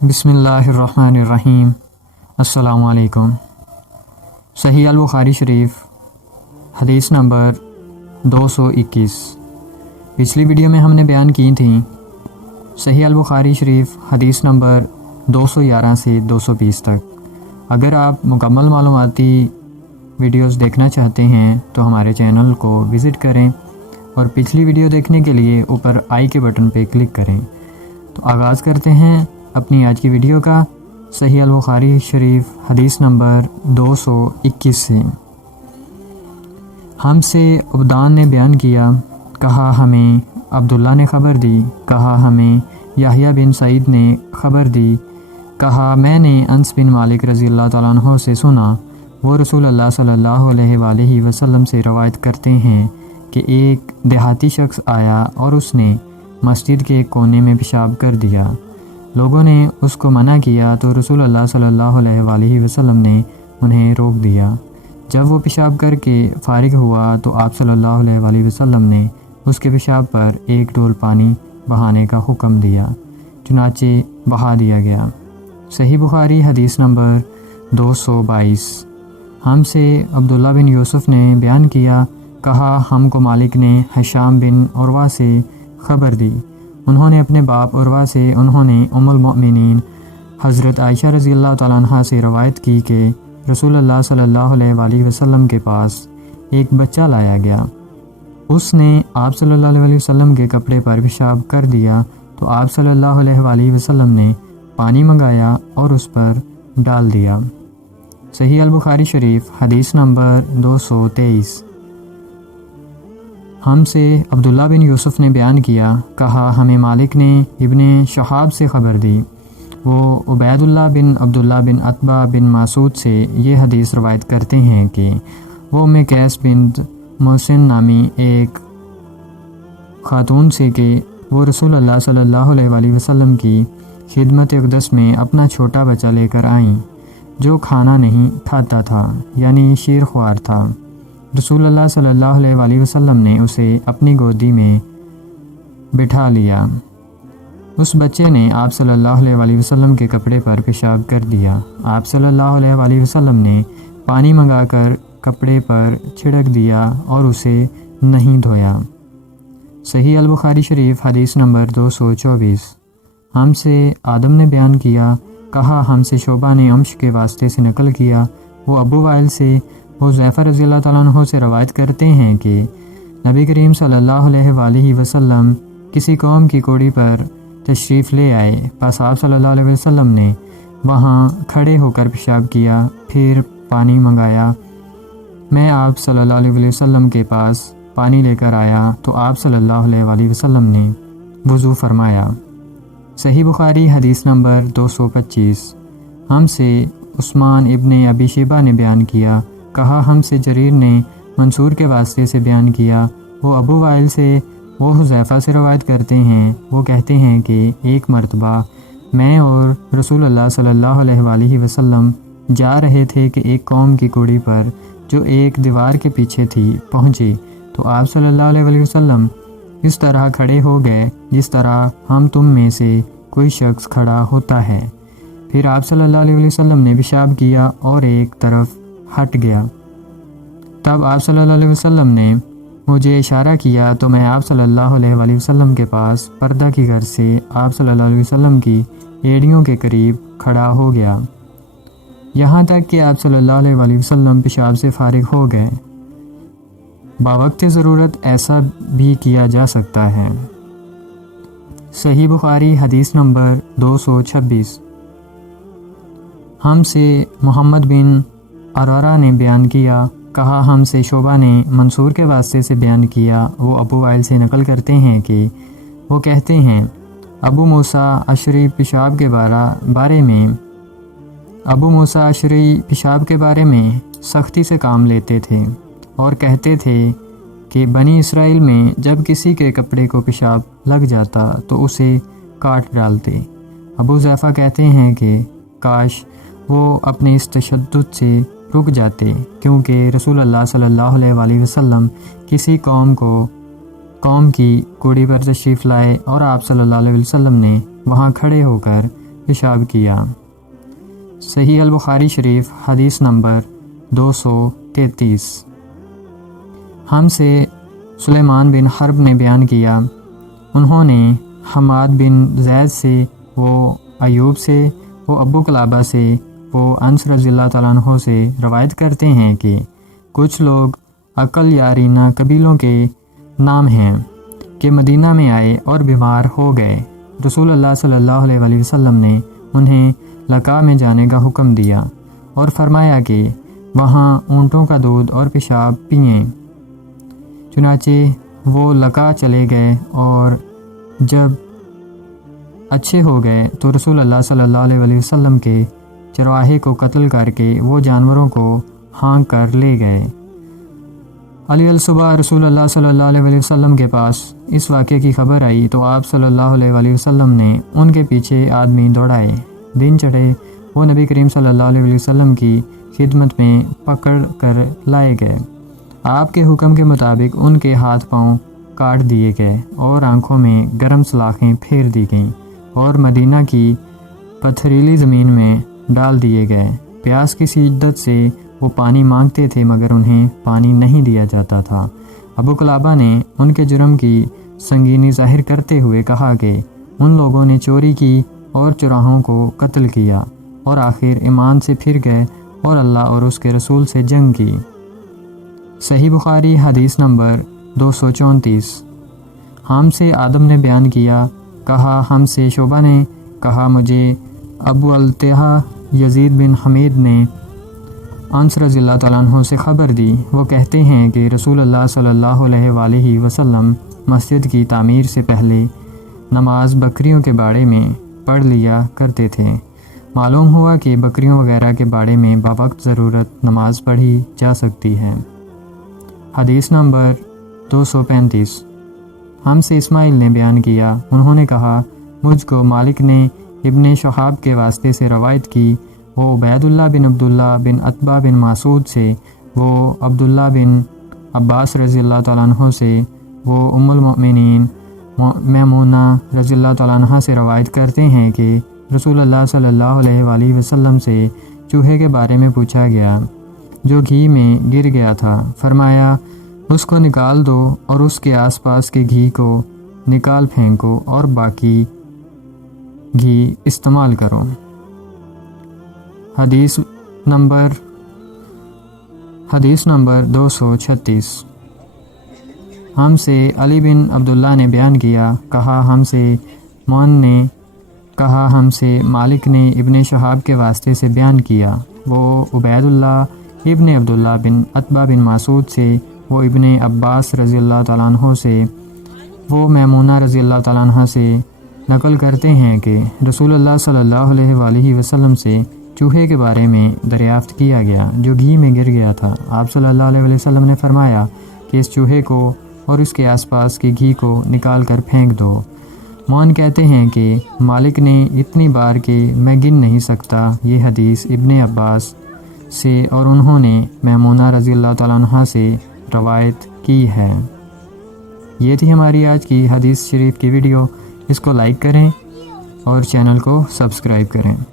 بسم اللہ الرحمن الرحیم۔ السلام علیکم۔ صحیح البخاری شریف حدیث نمبر 221۔ پچھلی ویڈیو میں ہم نے بیان کی تھیں صحیح البخاری شریف حدیث نمبر 211 سے 220 تک۔ اگر آپ مکمل معلوماتی ویڈیوز دیکھنا چاہتے ہیں تو ہمارے چینل کو وزٹ کریں اور پچھلی ویڈیو دیکھنے کے لیے اوپر آئی کے بٹن پہ کلک کریں۔ تو آغاز کرتے ہیں اپنی آج کی ویڈیو کا صحیح البخاری شریف حدیث نمبر 221 سے۔ ہم سے عبدان نے بیان کیا، کہا ہمیں عبداللہ نے خبر دی، کہا ہمیں یحییٰ بن سعید نے خبر دی، کہا میں نے انس بن مالک رضی اللہ تعالیٰ عنہ سے سنا، وہ رسول اللہ صلی اللہ علیہ وآلہ وسلم سے روایت کرتے ہیں کہ ایک دیہاتی شخص آیا اور اس نے مسجد کے ایک کونے میں پیشاب کر دیا۔ لوگوں نے اس کو منع کیا تو رسول اللہ صلی اللہ علیہ وآلہ وسلم نے انہیں روک دیا۔ جب وہ پیشاب کر کے فارغ ہوا تو آپ صلی اللہ علیہ وآلہ وسلم نے اس کے پیشاب پر ایک ڈول پانی بہانے کا حکم دیا، چنانچہ بہا دیا گیا۔ صحیح بخاری حدیث نمبر 222۔ ہم سے عبداللہ بن یوسف نے بیان کیا، کہا ہم کو مالک نے ہشام بن عروہ سے خبر دی، انہوں نے اپنے باپ عروہ سے، انہوں نے ام المؤمنین حضرت عائشہ رضی اللہ تعالیٰ عنہ سے روایت کی کہ رسول اللہ صلی اللہ علیہ وآلہ وسلم کے پاس ایک بچہ لایا گیا، اس نے آپ صلی اللہ علیہ وسلم کے کپڑے پر پیشاب کر دیا تو آپ صلی اللہ علیہ وآلہ وسلم نے پانی منگایا اور اس پر ڈال دیا۔ صحیح البخاری شریف حدیث نمبر 223۔ ہم سے عبداللہ بن یوسف نے بیان کیا، کہا ہمیں مالک نے ابن شہاب سے خبر دی، وہ عبید اللہ بن عبداللہ بن عتبہ بن مسعود سے یہ حدیث روایت کرتے ہیں کہ وہ ام قیس بنت محسن نامی ایک خاتون سے کہ وہ رسول اللہ صلی اللہ علیہ وآلہ وسلم کی خدمت اقدس میں اپنا چھوٹا بچہ لے کر آئیں جو کھانا نہیں کھاتا تھا، یعنی شیر خوار تھا۔ رسول اللہ صلی اللہ علیہ وآلہ وسلم نے اسے اپنی گودی میں بٹھا لیا۔ اس بچے نے آپ صلی اللہ علیہ وآلہ وسلم کے کپڑے پر پیشاب کر دیا۔ آپ صلی اللہ علیہ وآلہ وسلم نے پانی منگا کر کپڑے پر چھڑک دیا اور اسے نہیں دھویا۔ صحیح البخاری شریف حدیث نمبر 224۔ ہم سے آدم نے بیان کیا، کہا ہم سے شعبہ نے امش کے واسطے سے نقل کیا، وہ ابو وائل سے حذیفہ رضی اللہ تعالیٰ عنہ سے روایت کرتے ہیں کہ نبی کریم صلی اللہ علیہ وآلہ وسلم کسی قوم کی کوڑی پر تشریف لے آئے، پس آپ صلی اللہ علیہ وسلم نے وہاں کھڑے ہو کر پیشاب کیا، پھر پانی منگایا۔ میں آپ صلی اللہ علیہ وسلم کے پاس پانی لے کر آیا تو آپ صلی اللہ علیہ وآلہ وسلم نے وضو فرمایا۔ صحیح بخاری حدیث نمبر 225۔ ہم سے عثمان ابن ابی شیبہ نے بیان کیا، کہا ہم سے جریر نے منصور کے واسطے سے بیان کیا، وہ ابو وائل سے، وہ حذیفہ سے روایت کرتے ہیں، وہ کہتے ہیں کہ ایک مرتبہ میں اور رسول اللہ صلی اللہ علیہ وآلہ وسلم جا رہے تھے کہ ایک قوم کی کوڑی پر جو ایک دیوار کے پیچھے تھی پہنچے تو آپ صلی اللہ علیہ وآلہ وسلم اس طرح کھڑے ہو گئے جس طرح ہم تم میں سے کوئی شخص کھڑا ہوتا ہے۔ پھر آپ صلی اللہ علیہ وسلم نے پیشاب کیا اور ایک طرف ہٹ گیا، تب آپ صلی اللہ علیہ وسلم نے مجھے اشارہ کیا تو میں آپ صلی اللہ علیہ وآلہ وسلم کے پاس پردہ کی غرض سے آپ صلی اللہ علیہ وسلم کی ایڑیوں کے قریب کھڑا ہو گیا، یہاں تک کہ آپ صلی اللہ علیہ وآلہ وسلم پیشاب سے فارغ ہو گئے۔ باوقت ضرورت ایسا بھی کیا جا سکتا ہے۔ صحیح بخاری حدیث نمبر 226۔ ہم سے محمد بن عرارہ نے بیان کیا، کہا ہم سے شعبہ نے منصور کے واسطے سے بیان کیا، وہ ابو وائل سے نقل کرتے ہیں کہ وہ کہتے ہیں ابو موسیٰ اشعری پیشاب کے بارے میں سختی سے کام لیتے تھے اور کہتے تھے کہ بنی اسرائیل میں جب کسی کے کپڑے کو پیشاب لگ جاتا تو اسے کاٹ ڈالتے۔ ابو حذیفہ کہتے ہیں کہ کاش وہ اپنے اس تشدد سے رک جاتے، کیونکہ رسول اللہ صلی اللہ علیہ وآلہ وسلم کسی قوم کی کوڑی پر تشریف لائے اور آپ صلی اللہ علیہ وسلم نے وہاں کھڑے ہو کر پیشاب کیا۔ صحیح البخاری شریف حدیث نمبر 233۔ ہم سے سلیمان بن حرب نے بیان کیا، انہوں نے حماد بن زید سے، وہ ایوب سے، وہ ابو قلابہ سے، وہ انس رضی اللہ تعالیٰ عنہ سے روایت کرتے ہیں کہ کچھ لوگ عقل یارینہ قبیلوں کے نام ہیں کہ مدینہ میں آئے اور بیمار ہو گئے۔ رسول اللہ صلی اللہ علیہ وآلہ وسلم نے انہیں لقا میں جانے کا حکم دیا اور فرمایا کہ وہاں اونٹوں کا دودھ اور پیشاب پئیں۔ چنانچہ وہ لقا چلے گئے اور جب اچھے ہو گئے تو رسول اللہ صلی اللہ علیہ وآلہ وسلم کے چرواہے کو قتل کر کے وہ جانوروں کو ہانک کر لے گئے۔ علی الصبح رسول اللہ صلی اللہ علیہ وآلہ وسلم کے پاس اس واقعے کی خبر آئی تو آپ صلی اللہ علیہ وآلہ وسلم نے ان کے پیچھے آدمی دوڑائے۔ دن چڑھے، وہ نبی کریم صلی اللہ علیہ وآلہ وسلم کی خدمت میں پکڑ کر لائے گئے۔ آپ کے حکم کے مطابق ان کے ہاتھ پاؤں کاٹ دیے گئے اور آنکھوں میں گرم سلاخیں پھیر دی گئیں اور مدینہ کی پتھریلی زمین میں ڈال دیے گئے۔ پیاس کی شدت سے وہ پانی مانگتے تھے مگر انہیں پانی نہیں دیا جاتا تھا۔ ابو قلابہ نے ان کے جرم کی سنگینی ظاہر کرتے ہوئے کہا کہ ان لوگوں نے چوری کی اور چراہوں کو قتل کیا اور آخر ایمان سے پھر گئے اور اللہ اور اس کے رسول سے جنگ کی۔ صحیح بخاری حدیث نمبر 234۔ ہم سے آدم نے بیان کیا، کہا ہم سے شعبہ نے کہا مجھے ابو التحا یزید بن حمید نے انس رضی اللہ تعالیٰ عنہ سے خبر دی۔ وہ کہتے ہیں کہ رسول اللہ صلی اللہ علیہ وآلہ وسلم مسجد کی تعمیر سے پہلے نماز بکریوں کے باڑے میں پڑھ لیا کرتے تھے۔ معلوم ہوا کہ بکریوں وغیرہ کے باڑے میں بوقت ضرورت نماز پڑھی جا سکتی ہے۔ حدیث نمبر 235۔ ہم سے اسماعیل نے بیان کیا، انہوں نے کہا مجھ کو مالک نے ابن شہاب کے واسطے سے روایت کی، وہ عبید اللہ بن عبداللہ بن عتبہ بن مسعود سے، وہ عبداللہ بن عباس رضی اللہ تعالیٰ عنہ سے، وہ ام المؤمنین میمونہ رضی اللہ تعالیٰ عنہ سے روایت کرتے ہیں کہ رسول اللہ صلی اللہ علیہ وآلہ وسلم سے چوہے کے بارے میں پوچھا گیا جو گھی میں گر گیا تھا۔ فرمایا اس کو نکال دو اور اس کے آس پاس کے گھی کو نکال پھینکو اور باقی گھی استعمال کرو۔ حدیث نمبر 236۔ ہم سے علی بن عبداللہ نے بیان کیا، کہا ہم سے معن نے کہا ہم سے مالک نے ابن شہاب کے واسطے سے بیان کیا، وہ عبید اللہ ابن عبداللہ بن عتبہ بن مسعود سے، وہ ابن عباس رضی اللہ تعالیٰ عنہ سے، وہ میمونہ رضی اللہ تعالیٰ عنہ سے نقل کرتے ہیں کہ رسول اللہ صلی اللہ علیہ وآلہ وسلم سے چوہے کے بارے میں دریافت کیا گیا جو گھی میں گر گیا تھا۔ آپ صلی اللہ علیہ وسلم نے فرمایا کہ اس چوہے کو اور اس کے آس پاس کے گھی کو نکال کر پھینک دو۔ معن کہتے ہیں کہ مالک نے اتنی بار کہ میں گن نہیں سکتا یہ حدیث ابن عباس سے اور انہوں نے میمونہ رضی اللہ تعالیٰ عنہ سے روایت کی ہے۔ یہ تھی ہماری آج کی حدیث شریف کی ویڈیو، اس کو لائک کریں اور چینل کو سبسکرائب کریں۔